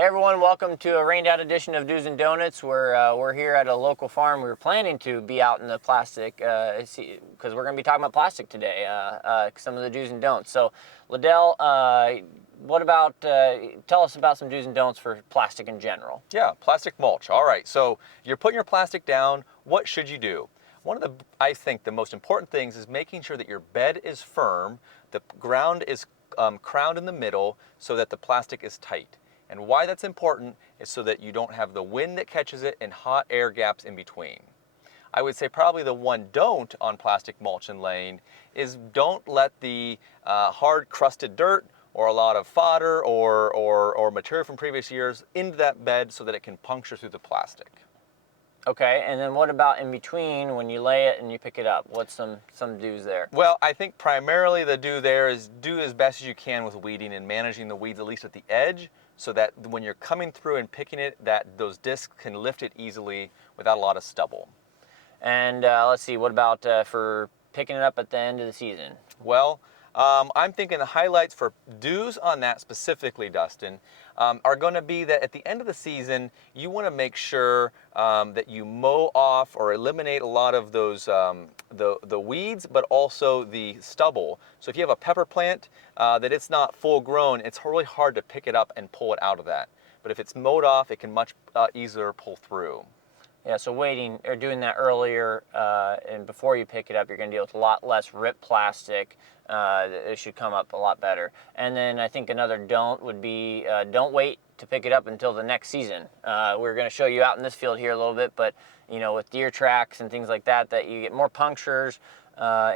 Hey everyone, welcome to a rained out edition of Do's and Donuts. We're here at a local farm. We were planning to be out in the plastic because we're going to be talking about plastic today, some of the do's and don'ts. So Lydell, tell us about some do's and don'ts for plastic in general. Yeah, plastic mulch. All right, so you're putting your plastic down. What should you do? I think the most important things is making sure that your bed is firm, the ground is crowned in the middle so that the plastic is tight. And why that's important is so that you don't have the wind that catches it and hot air gaps in between. I would say probably the one don't on plastic mulch and laying is don't let the hard crusted dirt or a lot of fodder or material from previous years into that bed so that it can puncture through the plastic. Okay, and then what about in between when you lay it and you pick it up? What's some do's there? Well, I think primarily the do there is do as best as you can with weeding and managing the weeds at least at the edge so that when you're coming through and picking it, that those discs can lift it easily without a lot of stubble. And let's see, what about for picking it up at the end of the season? Well, I'm thinking the highlights for do's on that specifically, Dustin, are going to be that at the end of the season, you want to make sure that you mow off or eliminate a lot of those the weeds, but also the stubble. So if you have a pepper plant that it's not full grown, it's really hard to pick it up and pull it out of that. But if it's mowed off, it can much easier pull through. Yeah, so waiting or doing that earlier and before you pick it up, you're going to deal with a lot less ripped plastic. It should come up a lot better. And then I think another don't would be don't wait to pick it up until the next season. We're going to show you out in this field here a little bit, but with deer tracks and things like that, that you get more punctures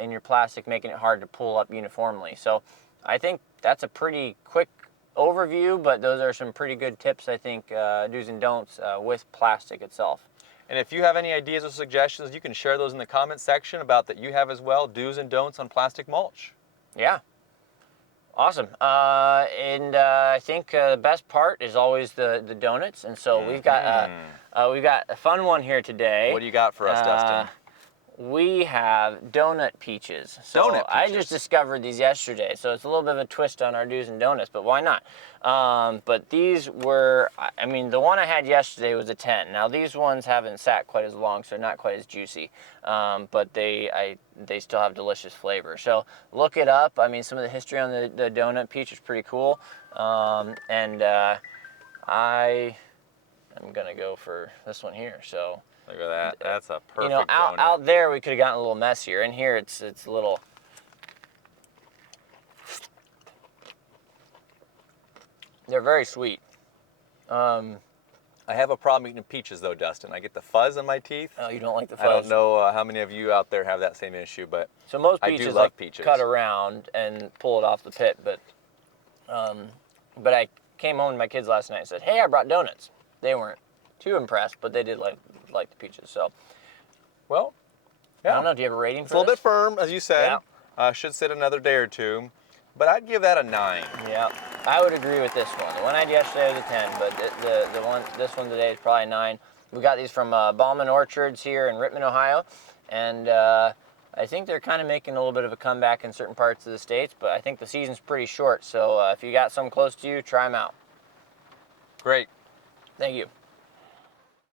in your plastic, making it hard to pull up uniformly. So I think that's a pretty quick overview, but those are some pretty good tips, I think, do's and don'ts with plastic itself. And if you have any ideas or suggestions, you can share those in the comments section about that you have as well, do's and don'ts on plastic mulch. Yeah. Awesome. I think the best part is always the donuts. And so we've got a fun one here today. What do you got for us, Dustin? We have donut peaches. So donut peaches. I just discovered these yesterday, so it's a little bit of a twist on our do's and donuts, but why not? But these were, I mean, the one I had yesterday was a 10. Now these ones haven't sat quite as long, so they're not quite as juicy, but they still have delicious flavor. So look it up. I mean, some of the history on the donut peach is pretty cool, I'm gonna go for this one here. So. Look at that. That's a perfect donut. Out there we could have gotten a little messier. In here it's a little. They're very sweet. I have a problem eating peaches though, Dustin. I get the fuzz in my teeth. Oh, you don't like the fuzz? I don't know how many of you out there have that same issue, but so most peaches I do love peaches. Cut around and pull it off the pit, but I came home to my kids last night and said, "Hey, I brought donuts." They weren't too impressed, but they did like the peaches. So, well, yeah. I don't know. Do you have a rating for this? It's a little bit firm, as you said. Yeah. Should sit another day or two, but I'd give that a 9. Yeah, I would agree with this one. The one I had yesterday was a 10, but this one today is probably a 9. We got these from Ballman Orchards here in Rittman, Ohio, and I think they're kind of making a little bit of a comeback in certain parts of the states, but I think the season's pretty short, so if you got some close to you, try them out. Great. Thank you.